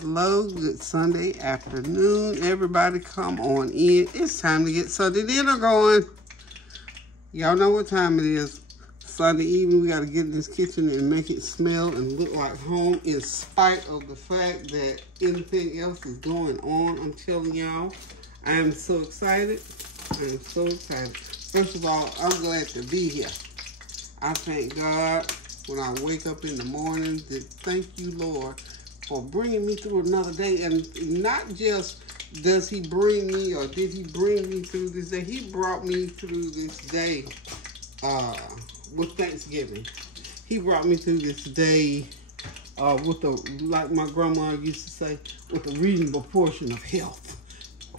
Hello, good Sunday afternoon. Everybody come on in. It's time to get Sunday dinner going. Y'all know what time it is. Sunday evening, we got to get in this kitchen and make it smell and look like home in spite of the fact that anything else is going on. I'm telling y'all, I am so excited. I am so excited. First of all, I'm glad to be here. I thank God when I wake up in the morning. Thank you, Lord, for bringing me through another day. And not just does he bring me or did he bring me through this day, he brought me through this day with Thanksgiving. He brought me through this day with like my grandma used to say, with a reasonable portion of health,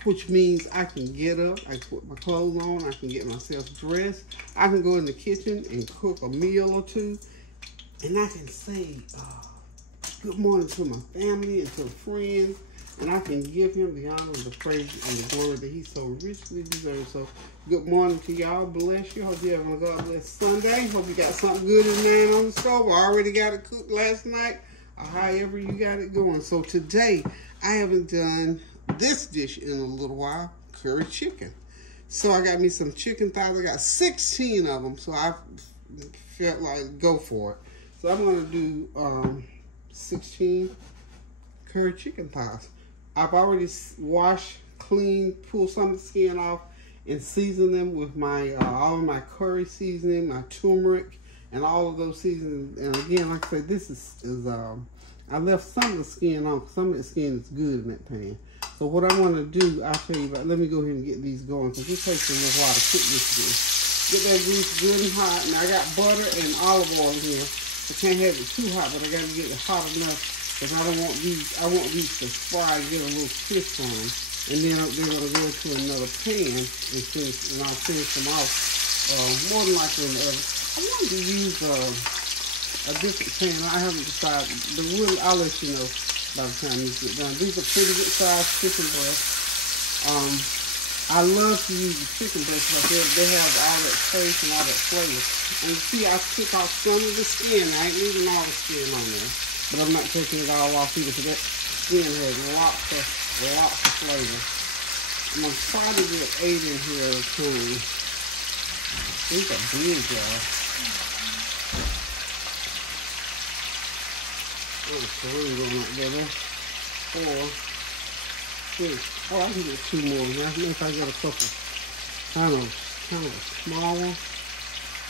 which means I can get up, I can put my clothes on, I can get myself dressed, I can go in the kitchen and cook a meal or two, and I can say good morning to my family and to friends, and I can give him the honor, the praise, and the glory that he so richly deserves. So, good morning to y'all. Bless you. Hope you're having a God bless Sunday. Hope you got something good in there on the stove. I already got it cooked last night, or however you got it going. So, today, I haven't done this dish in a little while, curry chicken. So, I got me some chicken thighs. I got 16 of them, so I felt like go for it. So, I'm going to do 16 curry chicken thighs. I've already washed, cleaned, pulled some of the skin off, and seasoned them with my all of my curry seasoning, my turmeric, and all of those seasonings. And again, like I said, this is I left some of the skin on because some of the skin is good in that pan. So what I want to do, I'll tell you about. Let me go ahead and get these going because it takes a little while to cook this dish. Get that grease good and hot. And I got butter and olive oil here. I can't have it too hot, but I got to get it hot enough because I don't want these. I want these to fry and get a little crisp on them, and then they're going to go into another pan and I'll finish them off. More than likely in the oven. I wanted to use a different pan. I haven't decided, but I'll let you know by the time these get done. These are pretty good sized chicken breasts. I love to use the chicken breasts because they have all that taste and all that flavor. And you see, I took off some of the skin. I ain't leaving all the skin on there. But I'm not taking it all off either because that skin has lots of flavor. I'm going to try to get 8 in here too. These are big, y'all. Oh, 3 going right there. 4, 6. Oh, I can get 2 more. Now, if I get a couple kind of a small one.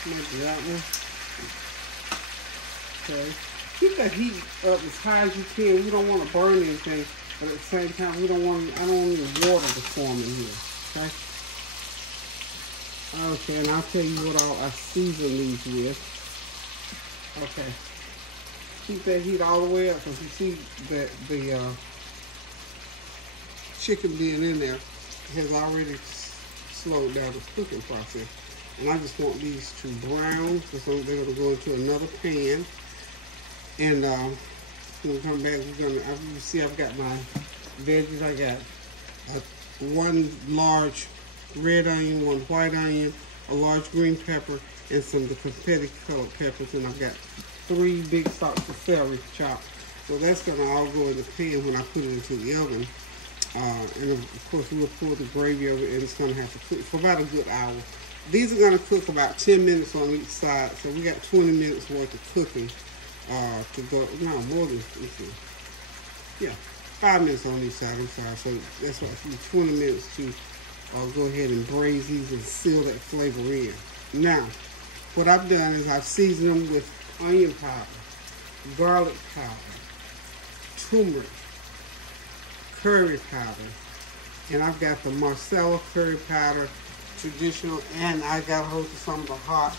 Maybe that one. Okay. Keep that heat up as high as you can. We don't want to burn anything, but at the same time, I don't want any water to form in here. Okay. Okay, and I'll tell you what all I season these with. Okay. Keep that heat all the way up because you see that the chicken being in there has already slowed down the cooking process. And I just want these to brown, so they're going to go into another pan. And when we come back, you see I've got my veggies. I got 1 large red onion, 1 white onion, a large green pepper, and some of the confetti colored peppers. And I've got 3 big stalks of celery chopped. So that's going to all go in the pan when I put it into the oven. And of course, we'll pour the gravy over it, and it's going to have to cook for about a good hour. These are going to cook about 10 minutes on each side. So we got 20 minutes worth of cooking. To go, no, more than, yeah, 5 minutes on each side, I'm sorry. So that's why it's 20 minutes to go ahead and braise these and seal that flavor in. Now, what I've done is I've seasoned them with onion powder, garlic powder, turmeric, curry powder, and I've got the Marcella curry powder, traditional, and I got a hold of some of the hot,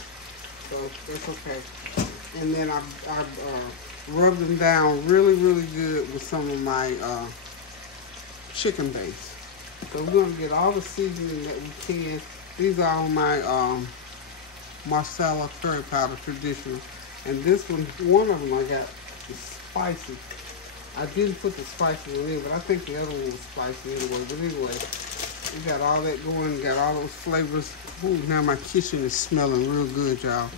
so that's okay. And then I've rubbed them down really, really good with some of my chicken base. So we're going to get all the seasoning that we can. These are all my Marcella curry powder traditional. And this one of them I got the spicy. I didn't put the spicy one in, but I think the other one was spicy anyway. But anyway, we got all that going, got all those flavors. Ooh, now my kitchen is smelling real good, y'all.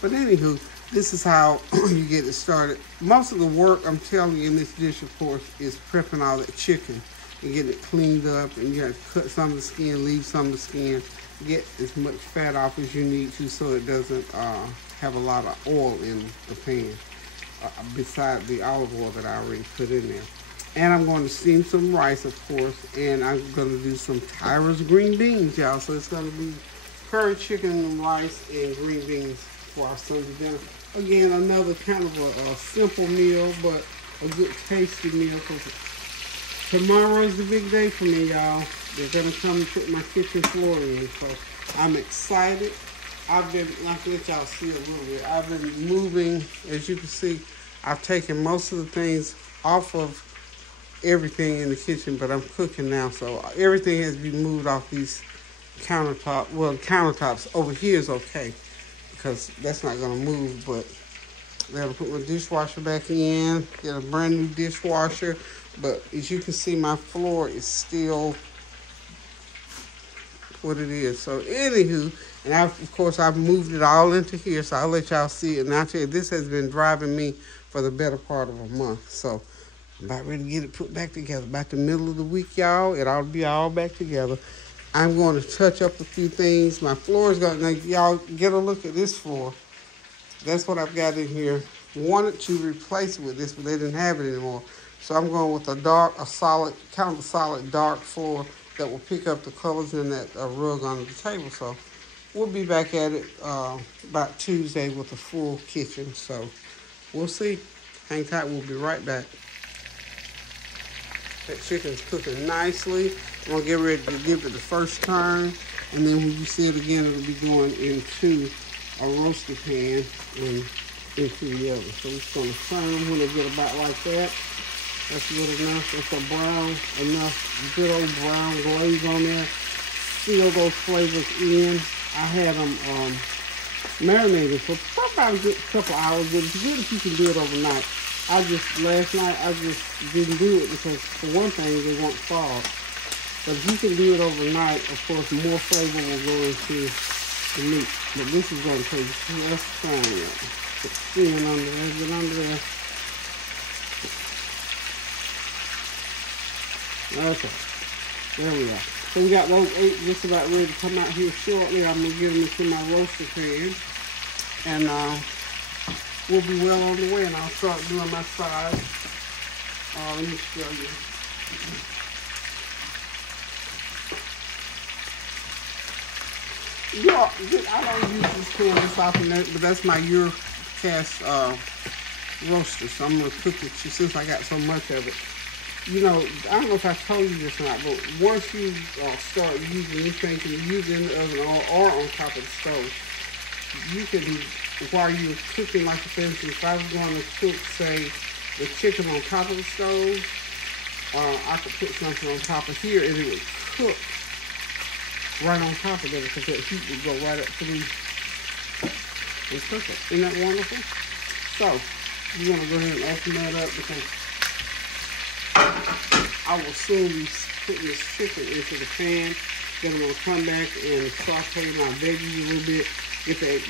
But anywho, this is how you get it started. Most of the work, I'm telling you, in this dish, of course, is prepping all that chicken and getting it cleaned up. And you have to cut some of the skin, leave some of the skin, get as much fat off as you need to so it doesn't have a lot of oil in the pan, beside the olive oil that I already put in there. And I'm going to steam some rice, of course, and I'm going to do some Tyra's green beans, y'all. So it's going to be curried chicken and rice and green beans for our Sunday dinner. Again, another kind of a simple meal, but a good tasty meal, because tomorrow's the big day for me, y'all. They're going to come and put my kitchen floor in, so I'm excited. I've been, like, let y'all see a little bit. I've been moving, as you can see. I've taken most of the things off of everything in the kitchen, but I'm cooking now, so everything has to be moved off these countertops. Well, countertops over here is okay, because that's not going to move, but I got to put my dishwasher back in, get a brand new dishwasher. But as you can see, my floor is still what it is. So anywho, and of course I've moved it all into here, so I'll let y'all see it. And I'll tell you, this has been driving me for the better part of a month. So I'm about ready to get it put back together. About the middle of the week, y'all, it ought to be all back together. I'm going to touch up a few things. My floor is going to, y'all get a look at this floor. That's what I've got in here. Wanted to replace it with this, but they didn't have it anymore. So I'm going with a solid dark floor that will pick up the colors in that rug under the table. So we'll be back at it about Tuesday with a full kitchen. So we'll see. Hang tight, we'll be right back. That chicken's cooking nicely. I'm gonna get ready to give it the first turn, and then when you see it again, it'll be going into a roaster pan and into the oven. So we're just gonna turn them when they get about like that. That's good enough. That's a brown enough, good old brown glaze on there. Seal those flavors in. I had them marinated for probably a good couple hours, but it's good if you can do it overnight. Last night, I just didn't do it because, for one thing, they won't fall. But if you can do it overnight, of course, more flavor will go into the meat. But this is going to take just fine. Put skin under there, get under there. Okay, there we are. So we got those 8 just about ready to come out here shortly. I'm going to get them into my roaster pan. And we'll be well on the way, and I'll start doing my sides. Let me show you. Yeah, I don't use this pan this often, but that's my Eurocast roaster, so I'm going to cook it since I got so much of it. You know, I don't know if I told you this or not, but once you start using this thing, you can use it in the oven or on top of the stove. You can, while you're cooking, like for instance, if I was going to cook, say, the chicken on top of the stove, I could put something on top of here and it would cook right on top of it, because that heat would go right up through and cook it. Isn't that wonderful? So, you want to go ahead and open that up, because I will soon be putting this chicken into the pan. Then I'm going to come back and saute my veggies a little bit, get that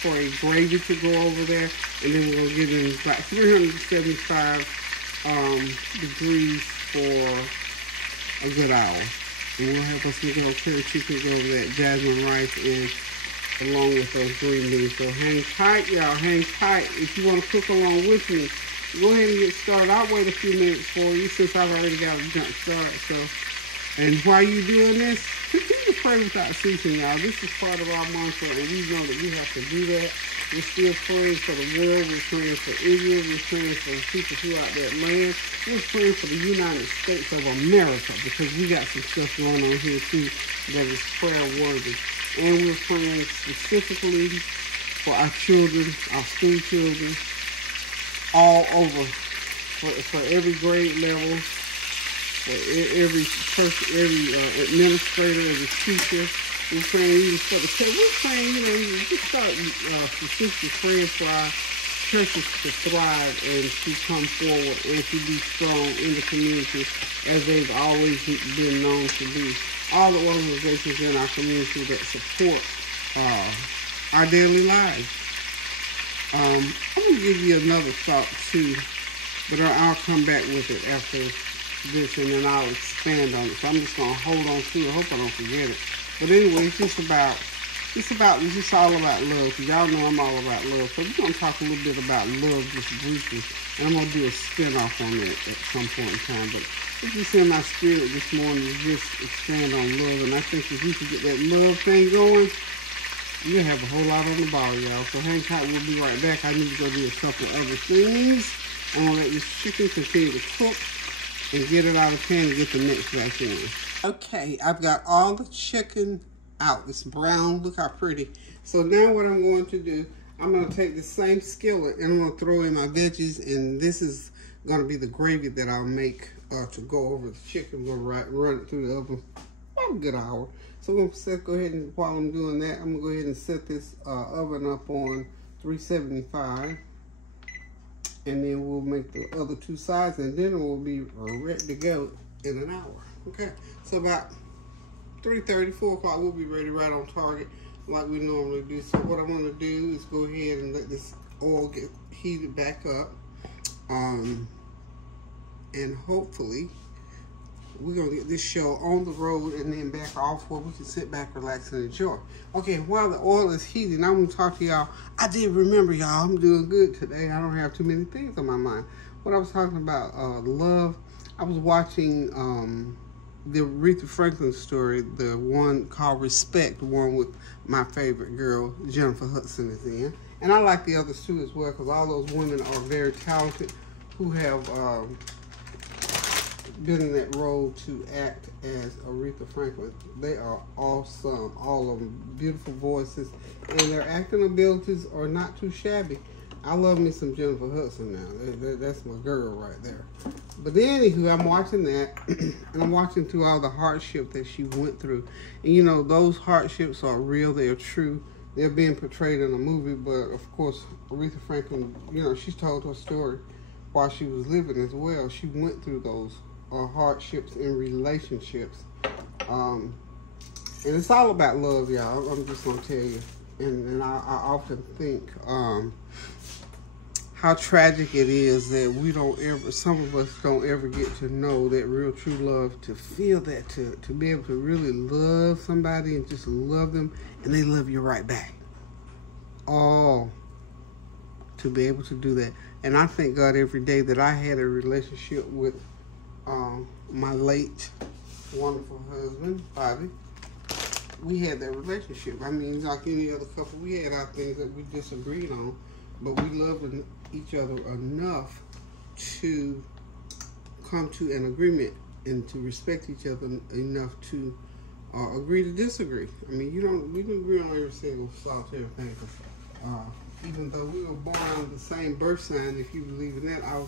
for a gravy to go over there, and then we're going to get in about 375 degrees for a good hour. And we'll have us get on curry chicken, go over that jasmine rice, and along with those green beans. So hang tight, y'all, hang tight. If you want to cook along with me, go ahead and get started. I'll wait a few minutes for you since I've already got a jump start. So, and while you're doing this, continue to pray without ceasing, y'all. This is part of our mantra, and we know that we have to do that. We're still praying for the world. We're praying for Israel. We're praying for the people throughout that land. We're praying for the United States of America, because we got some stuff going on here too that is prayer worthy. And we're praying specifically for our children, our school children, all over, for every grade level, for every person, every administrator, every teacher. We're praying even for the church. We're praying, you know, just start specifically praying for our churches to thrive and to come forward and to be strong in the community as they've always been known to be. All the organizations in our community that support our daily lives. I'm going to give you another thought too, but I'll come back with it after this, and then I'll expand on it. So I'm just going to hold on to it. I hope I don't forget it. But anyway, it's just all about love. Because y'all know I'm all about love. So we're going to talk a little bit about love just briefly. And I'm going to do a spin-off on it at some point in time. But it's just in my spirit this morning to just expand on love. And I think if we can get that love thing going, you'll have a whole lot on the ball, y'all. So hang tight. We'll be right back. I need to go do a couple of other things. I'm going to let this chicken continue to cook and get it out of the pan and get the next back in. Okay, I've got all the chicken out. It's brown. Look how pretty. So now what I'm going to do, I'm going to take the same skillet and I'm going to throw in my veggies, and this is going to be the gravy that I'll make to go over the chicken. We'll run it through the oven about a good hour. So I'm going to go ahead and, while I'm doing that, I'm going to go ahead and set this oven up on 375. And then we'll make the other two sides, and then it will be ready to go in an hour. Okay, so about 3:30, 4 o'clock, we'll be ready right on target like we normally do. So what I want to do is go ahead and let this oil get heated back up. And hopefully we're going to get this show on the road and then back off where we can sit back, relax, and enjoy. Okay, while the oil is heating, I'm going to talk to y'all. I did remember, y'all, I'm doing good today. I don't have too many things on my mind. What I was talking about, love, I was watching the Aretha Franklin story, the one called Respect, the one with my favorite girl, Jennifer Hudson, is in. And I like the others too as well, because all those women are very talented who have been in that role to act as Aretha Franklin. They are awesome, all of them, beautiful voices, and their acting abilities are not too shabby. I love me some Jennifer Hudson now. That's my girl right there. But anywho, I'm watching that, and I'm watching through all the hardship that she went through. And you know, those hardships are real, they're true. They're being portrayed in a movie, but of course, Aretha Franklin, you know, she's told her story while she was living as well. She went through those hardships in relationships, and it's all about love, y'all. I'm just gonna tell you, and I often think how tragic it is that we don't ever, some of us don't ever get to know that real true love, to feel that, to be able to really love somebody and just love them and they love you right back. Oh, to be able to do that. And I thank God every day that I had a relationship with my late wonderful husband, Bobby. We had that relationship. I mean, like any other couple, we had our things that we disagreed on, but we loved each other enough to come to an agreement and to respect each other enough to agree to disagree. I mean, we didn't agree on every single solitary thing. Even though we were born on the same birth sign, if you believe in that, I'm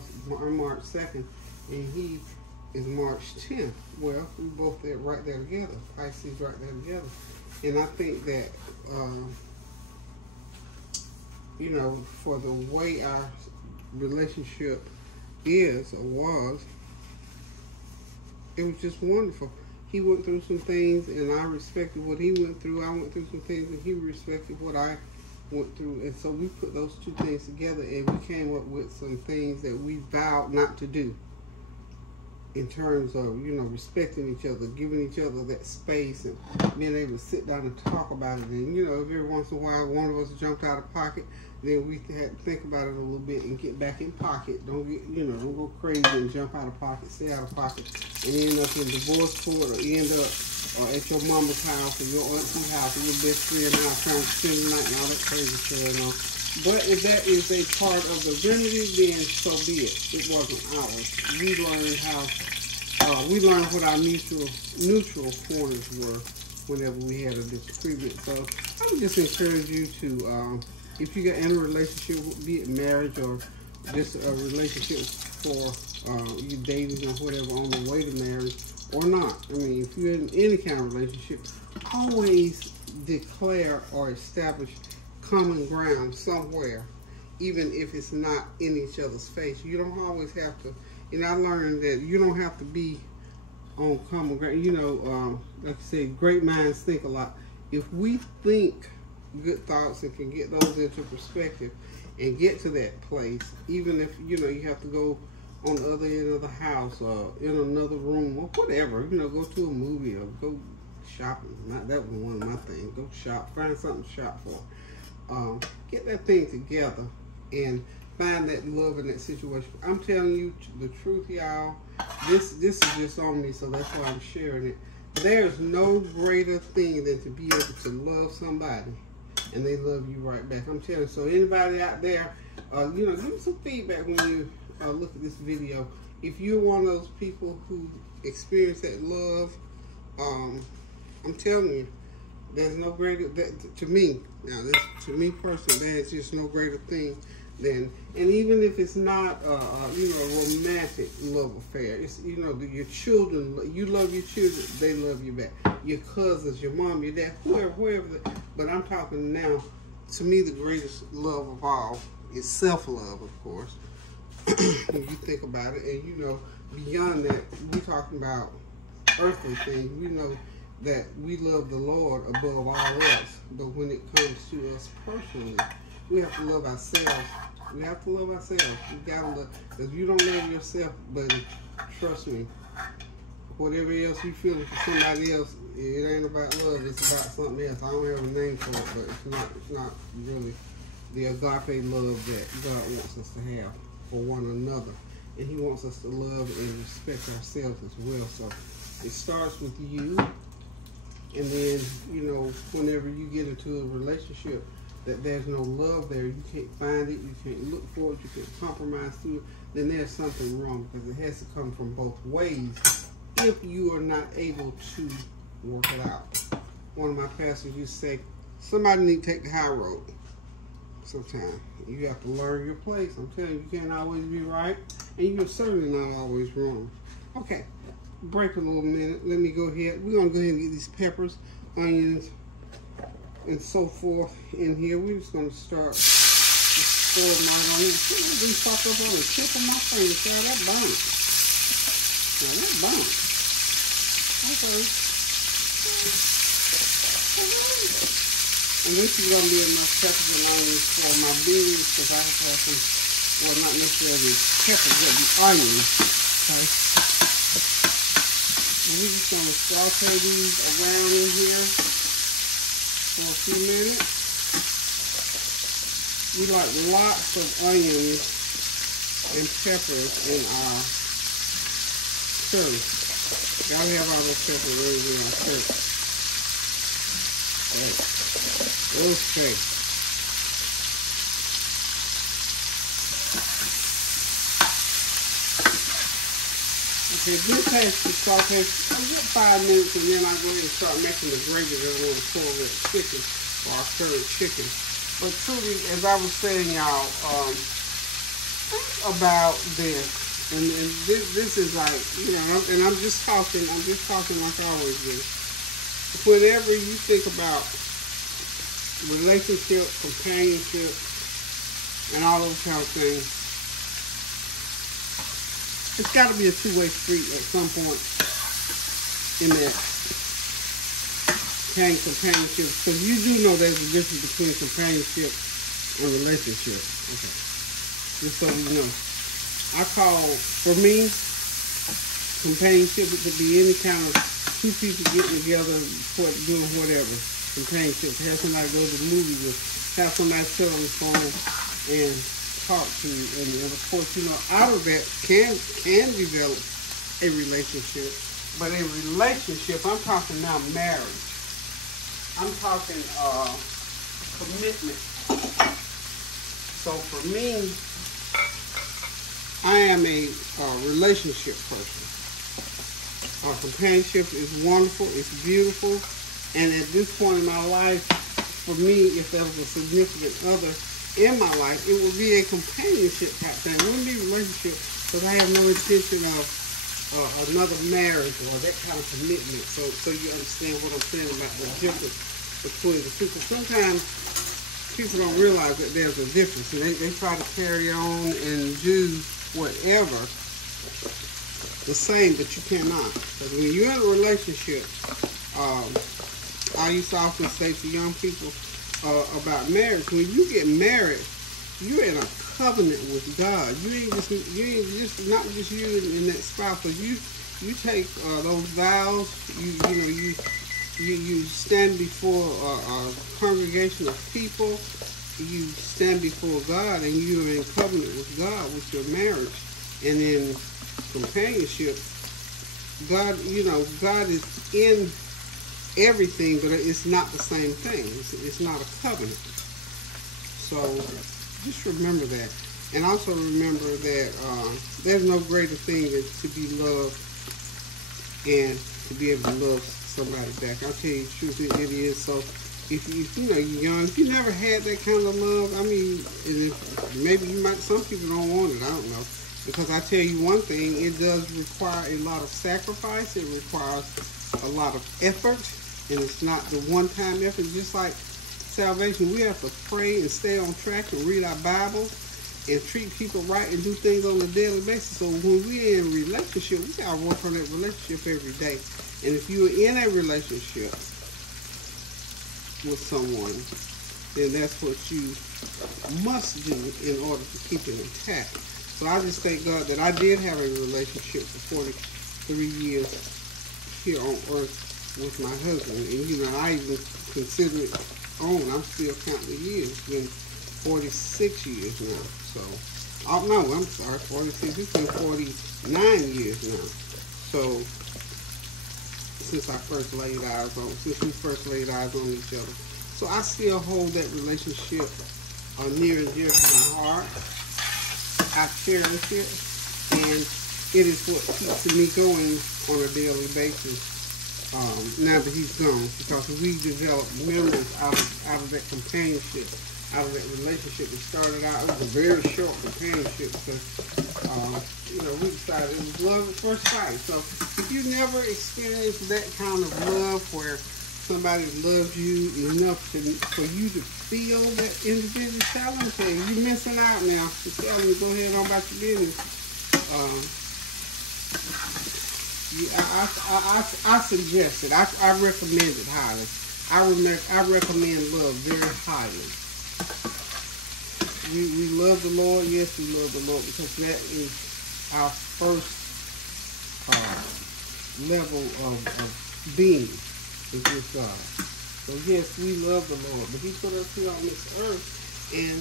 March 2nd, and he is March 10th. Well, we both there right there together. Pisces right there together. And I think that, you know, for the way our relationship is or was, it was just wonderful. He went through some things and I respected what he went through. I went through some things and he respected what I went through. And so we put those two things together and we came up with some things that we vowed not to do, in terms of, you know, respecting each other, giving each other that space, and being able to sit down and talk about it. And, you know, every once in a while, one of us jumped out of pocket, then we had to think about it a little bit and get back in pocket. Don't get, you know, don't go crazy and jump out of pocket, stay out of pocket, and end up in divorce court or end up at your mama's house or your auntie's house or your best friend now trying to spend the night and all that crazy stuff on. But if that is a part of the remedy, then so be it. It wasn't ours. We learned what our neutral corners were whenever we had a disagreement. So I would just encourage you to, if you got in a relationship, be it marriage or just a relationship for you dating or whatever on the way to marriage or not. I mean, if you're in any kind of relationship, always declare or establish common ground somewhere, even if it's not in each other's face. You don't always have to, and I learned that you don't have to be on common ground. You know, like I said, great minds think a lot. If we think good thoughts and can get those into perspective, and get to that place, even if, you know, you have to go on the other end of the house or in another room or whatever, you know, go to a movie or go shopping. That was one of my things. Go shop, find something to shop for. Get that thing together and find that love in that situation. I'm telling you the truth, y'all. This is just on me, so that's why I'm sharing it. There's no greater thing than to be able to love somebody and they love you right back. I'm telling you. So anybody out there, you know, give me some feedback when you look at this video. If you're one of those people who experience that love, I'm telling you, there's no greater, to me, now this, to me personally, there's just no greater thing than, and even if it's not, you know, a romantic love affair, it's, you know, your children, you love your children, they love you back. Your cousins, your mom, your dad, whoever, but I'm talking now, to me, the greatest love of all is self-love, of course, when you think about it, and you know, beyond that, we're talking about earthly things. We know that we love the Lord above all else, but when it comes to us personally, we have to love ourselves. We have to love ourselves. We gotta love, because you don't love yourself, buddy, trust me, whatever else you feeling for somebody else, it ain't about love, it's about something else. I don't have a name for it, but it's not really the agape love that God wants us to have for one another. And he wants us to love and respect ourselves as well. So it starts with you, and then, you know, whenever you get into a relationship that there's no love there, you can't find it, you can't look for it, you can't compromise through it, then there's something wrong, because it has to come from both ways if you are not able to work it out. One of my pastors used to say, somebody need to take the high road sometimes. You have to learn your place. I'm telling you, you can't always be right, and you're certainly not always wrong. Okay, break a little minute. Let me go ahead. We're going to go ahead and get these peppers, onions, and so forth in here. We're just going to start just throw them out on it. These pop up on the tip of my finger. See how that burns? Yeah, that burns. Okay. And this is going to be enough peppers and onions for my beans, because I have to have some, well, not necessarily peppers, but the onions. Okay. And we're just going to saute these around in here for a few minutes. We like lots of onions and peppers in our curry. Gotta have all those peppers ready in our curry. Okay. Okay, this has to saute for about 5 minutes, and then I'm going to start making the gravy that we're going to pour with chicken, or our curried chicken. But truly, as I was saying, y'all, think about this. And this is like, you know, and I'm just talking like I always do. Whenever you think about relationship, companionship, and all those kind of things, it's got to be a two-way street at some point in that companionship. Because you do know there's a difference between companionship and relationship. Okay. Just so you know. I call, for me, companionship could be any kind of two people getting together for doing whatever. Companionship, have somebody go to the movies with, have somebody sit on the phone and talk to you. And of course, you know, out of that can develop a relationship. But in relationship, I'm talking now marriage. I'm talking commitment. So for me, I am a relationship person. Companionship is wonderful, it's beautiful, and at this point in my life, for me, if there was a significant other in my life, it would be a companionship type thing. It wouldn't be a relationship, because I have no intention of another marriage or that kind of commitment. So you understand what I'm saying about the difference between the two. Sometimes people don't realize that there's a difference, and they try to carry on and do whatever the same, but you cannot. Because when you're in a relationship, I used to often say to young people about marriage, when you get married, you're in a covenant with God. You ain't just not just you and that spouse, but you take those vows. You stand before a congregation of people. You stand before God, and you are in covenant with God with your marriage, and in companionship. God, God is in everything, but it's not the same thing. It's not a covenant. So just remember that. And also remember that there's no greater thing than to be loved and to be able to love somebody back. I'll tell you the truth, it is. So if you're young, if you never had that kind of love, I mean, maybe you might, some people don't want it, I don't know. Because I tell you one thing, it does require a lot of sacrifice. It requires a lot of effort, and it's not the one-time effort. Just like salvation, we have to pray and stay on track and read our Bible and treat people right and do things on a daily basis. So when we're in a relationship, we got to work on that relationship every day. And if you're in a relationship with someone, then that's what you must do in order to keep it intact. So I just thank God that I did have a relationship for 43 years here on earth with my husband. And, I even consider it own. I'm still counting the years. It's been 46 years now. So, no, I'm sorry, 46. It's been 49 years now. So, since we first laid eyes on each other. So I still hold that relationship near and dear to my heart. I cherish it, and it is what keeps me going on a daily basis now that he's gone, because we developed memories out of that companionship, out of that relationship. It started out, it was a very short companionship because, we decided it was love at first sight. So if you never experienced that kind of love where somebody loves you enough for you to feel that individual, tell them, you're missing out now. Just tell them to go ahead on about your business. I suggest it. I recommend it highly. I recommend love very highly. We love the Lord. Yes, we love the Lord, because that is our first level of being. Is with God. So yes, we love the Lord, but He put us here on this earth, and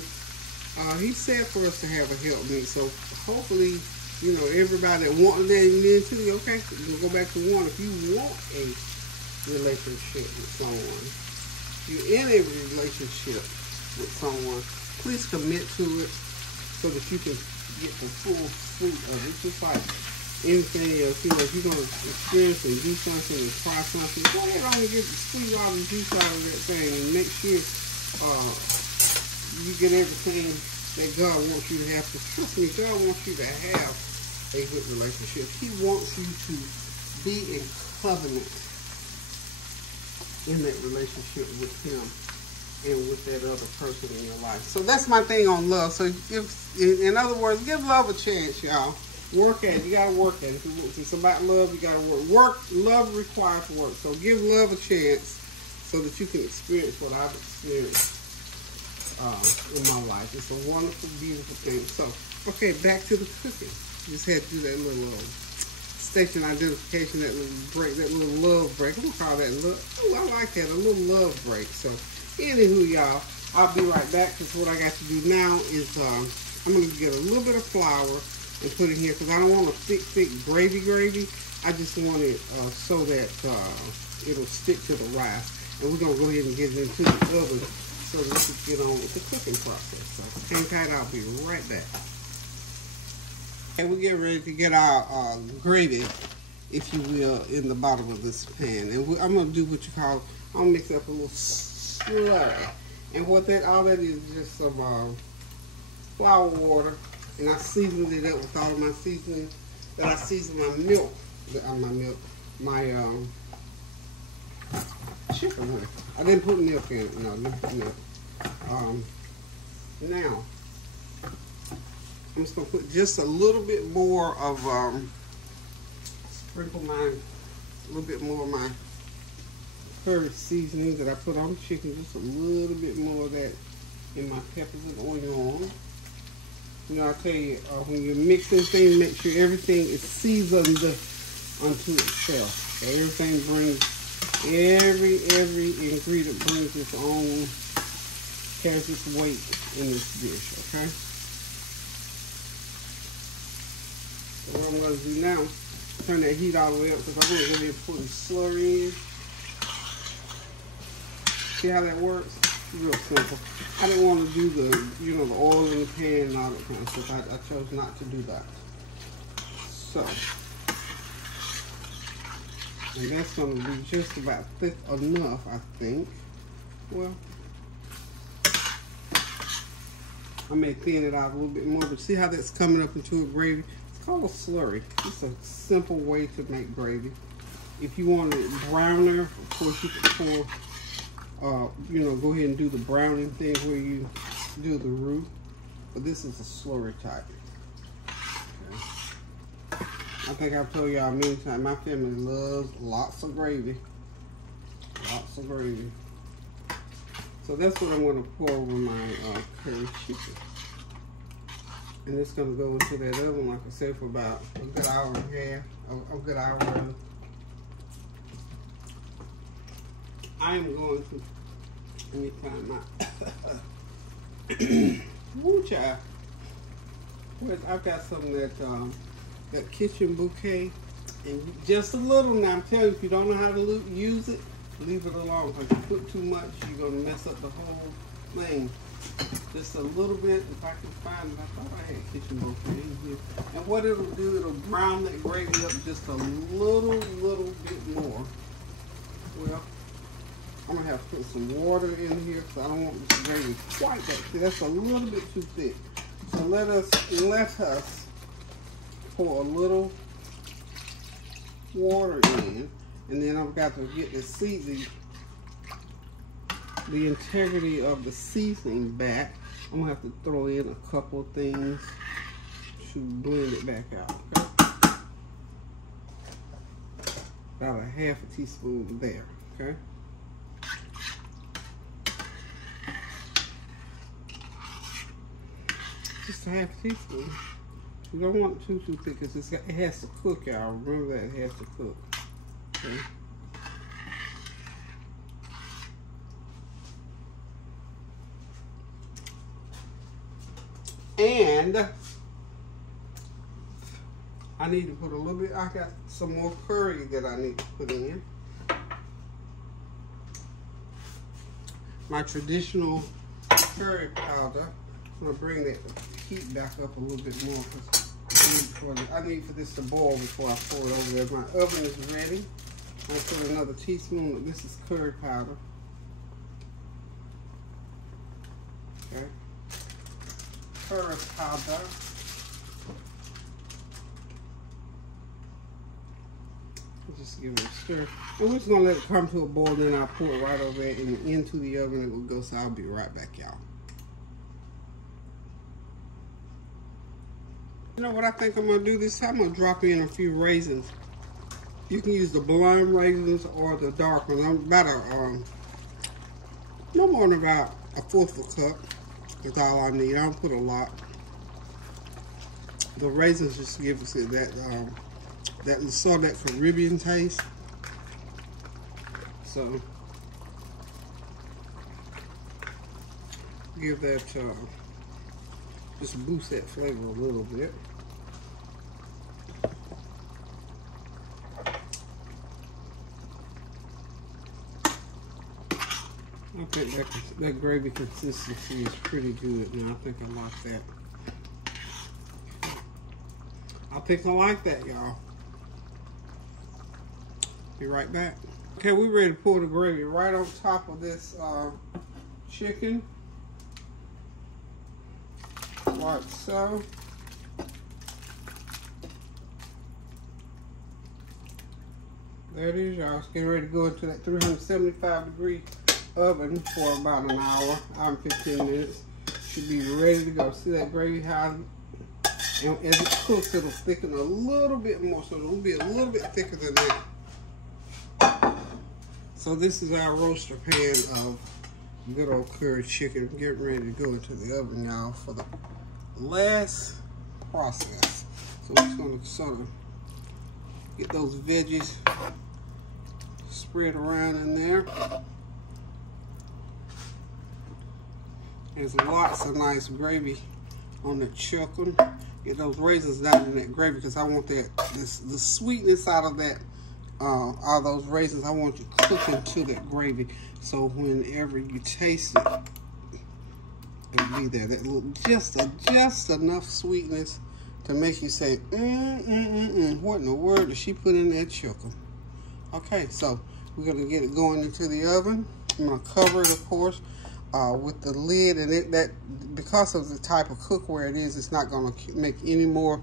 He said for us to have a helpmate. So hopefully, everybody that wants that into you, okay, we'll go back to one. If you want a relationship with someone, you're in a relationship with someone, please commit to it so that you can get the full fruit of it. Just like anything else, if you're going to experience and do something and try something, go ahead on and squeeze all the juice out of that thing and make sure you get everything that God wants you to have. Because trust me, God wants you to have a good relationship. He wants you to be in covenant in that relationship with Him and with that other person in your life. So that's my thing on love. So in other words, give love a chance, y'all. Work at it. You gotta work at it. If it's about love, you gotta work. Love requires work. So give love a chance so that you can experience what I've experienced in my life. It's a wonderful, beautiful thing. So, okay, back to the cooking. Just had to do that little station identification, that little break, that little love break. I'm gonna call that love. Oh, I like that, a little love break. So, anywho, y'all, I'll be right back, because what I got to do now is I'm gonna get a little bit of flour and put it here, because I don't want a thick gravy. I just want it so that it'll stick to the rice. And we're going to go ahead and get it into the oven so that we can get on with the cooking process. So hang tight, I'll be right back. And we're getting ready to get our gravy, if you will, in the bottom of this pan. And I'm going to do what you call, I'll mix up a little slurry. And all that is just some flour, water. And I seasoned it up with all of my seasoning that I seasoned my milk, my chicken with. I didn't put milk in it. No, I didn't put milk. Now, I'm just going to put just a little bit more of, sprinkle a little bit more of my curried seasoning that I put on the chicken. Just a little bit more of that in my peppers and onion. You know, I tell you, when you're mixing things, make sure everything is seasoned unto itself. So everything brings, every ingredient brings its own, carries its weight in this dish, okay? So what I'm going to do now, turn that heat all the way up because I'm going to go ahead and put the slurry in. See how that works? Real simple. I didn't want to do the, you know, the oil in the pan and all that kind of stuff. I chose not to do that. So, and that's going to be just about thick enough, I think. Well, I may thin it out a little bit more, but see how that's coming up into a gravy? It's called a slurry. It's a simple way to make gravy. If you want it browner, of course you can pour, you know, go ahead and do the browning thing where you do the roux. But this is a slurry type. Okay. I think I've told y'all many times, my family loves lots of gravy. Lots of gravy. So that's what I'm going to pour over my curry chicken. And it's going to go into that oven, like I said, for about a good hour and a half. A good hour. I am going to, let me find my, woo child. I've got some of that kitchen bouquet, and just a little. Now I'm telling you, if you don't know how to use it, leave it alone. Because if you put too much, you're gonna mess up the whole thing. Just a little bit, if I can find it. I thought I had kitchen bouquet in here. And what it'll do, it'll brown that gravy up just a little bit more. Well, I'm gonna have to put some water in here because I don't want this gravy quite that thick. That's a little bit too thick. So let us pour a little water in, and then I've got to get the integrity of the seasoning back. I'm gonna have to throw in a couple of things to blend it back out. Okay? About a half a teaspoon there. Okay. Just a half a teaspoon. You don't want it too thick because it has to cook, y'all. Remember that, it has to cook. Okay. And I need to put a little bit, I got some more curry that I need to put in. My traditional curry powder. I'm going to bring that heat back up a little bit more because I need for this to boil before I pour it over there. My oven is ready. I'll put another teaspoon of this is curry powder. Okay. Curry powder. Just give it a stir. And we're just going to let it come to a boil, then I'll pour it right over there and into the oven. It will go, so I'll be right back, y'all. You know what I think I'm going to do this time? I'm going to drop in a few raisins. You can use the blonde raisins or the dark ones. I'm about no more than about a 1/4 of a cup. That's all I need. I don't put a lot. The raisins just give us that sort of that Caribbean taste. So give that just boost that flavor a little bit. I think that gravy consistency is pretty good now. I think I like that. I think I like that, y'all. Be right back. Okay, we're ready to pour the gravy right on top of this chicken. Like so. There it is, y'all. It's getting ready to go into that 375-degree oven for about an hour and 15 minutes. Should be ready to go. See that gravy how, and as it cooks, it'll thicken a little bit more, so it'll be a little bit thicker than that. So this is our roaster pan of good old curry chicken. Getting ready to go into the oven, y'all, for last process. So we're just gonna sort of get those veggies spread around in there. There's lots of nice gravy on the chicken. Get those raisins down in that gravy because I want the sweetness out of that, all those raisins. I want you to cook into that gravy. So whenever you taste it, it'll be there. That little, just enough sweetness to make you say, what in the world did she put in that chicken? Okay, so we're gonna get it going into the oven. I'm gonna cover it, of course, with the lid, and that because of the type of cookware it is, it's not gonna make any more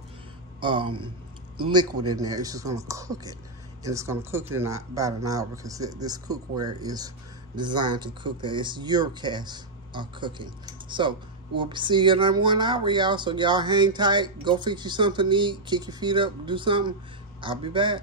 liquid in there. It's just gonna cook it, and it's gonna cook it in about an hour because this cookware is designed to cook that. It's your cast cooking. So we'll see you in 1 hour, y'all. So y'all hang tight, go fix you something to eat, kick your feet up, do something. I'll be back.